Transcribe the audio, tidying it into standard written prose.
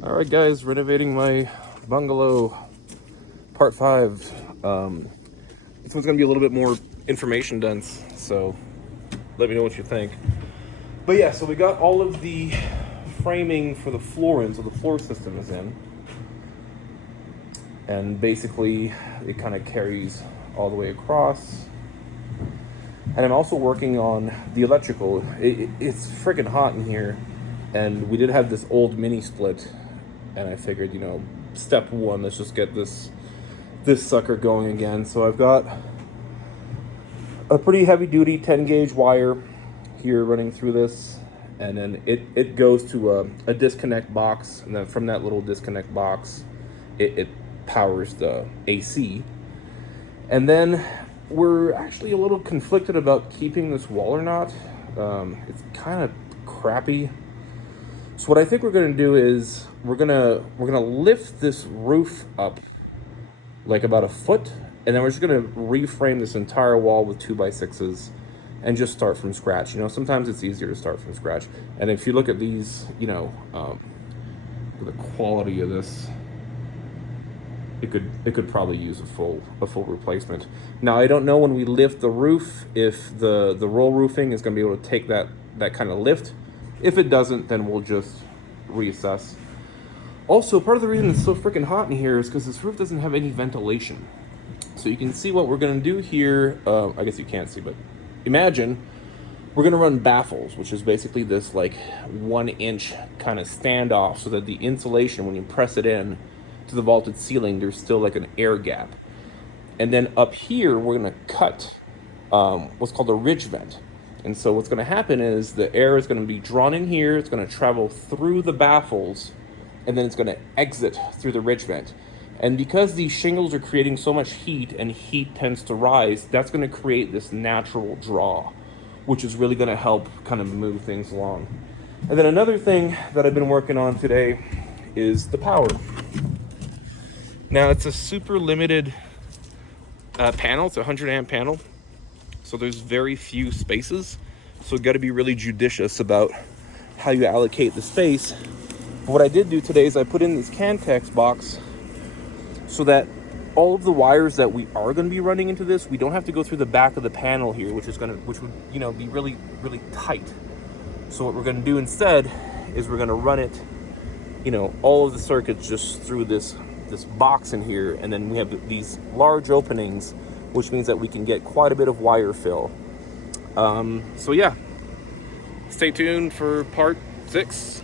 All right, guys, renovating my bungalow, part 5. This one's gonna be a little bit more information dense, so let me know what you think. But yeah, so we got all of the framing for the floor in, so the floor system is in, and basically it kind of carries all the way across. And I'm also working on the electrical. It's freaking hot in here, and we did have this old mini split, and I figured, step one, let's just get this sucker going again. So I've got a pretty heavy duty 10 gauge wire here running through this, and then it goes to a disconnect box, and then from that little disconnect box it powers the AC. And then we're actually a little conflicted about keeping this wall or not. It's kind of crappy. So what I think we're gonna do is we're gonna lift this roof up like about a foot, and then we're just gonna reframe this entire wall with 2x6s and just start from scratch. Sometimes it's easier to start from scratch. And if you look at these, the quality of this, it could probably use a full replacement. Now I don't know when we lift the roof if the roll roofing is going to be able to take that kind of lift. If it doesn't, then we'll just reassess. Also, part of the reason it's so freaking hot in here is because this roof doesn't have any ventilation. So you can see what we're going to do here. I guess you can't see, but imagine we're going to run baffles, which is basically this like 1-inch kind of standoff, so that the insulation, when you press it in to the vaulted ceiling, there's still like an air gap. And then up here we're going to cut what's called a ridge vent. And so what's going to happen is the air is going to be drawn in here, it's going to travel through the baffles, and then it's going to exit through the ridge vent. And because these shingles are creating so much heat, and heat tends to rise, that's going to create this natural draw, which is really going to help kind of move things along. And then another thing that I've been working on today is the power. Now it's a super limited panel. It's a 100 amp panel, so there's very few spaces. So you got to be really judicious about how you allocate the space. But what I did do today is I put in this Cantex box so that all of the wires that we are going to be running into this, we don't have to go through the back of the panel here, which would be really, really tight. So what we're going to do instead is we're going to run it, all of the circuits just through this box in here, and then we have these large openings, which means that we can get quite a bit of wire fill. So yeah, stay tuned for part 6.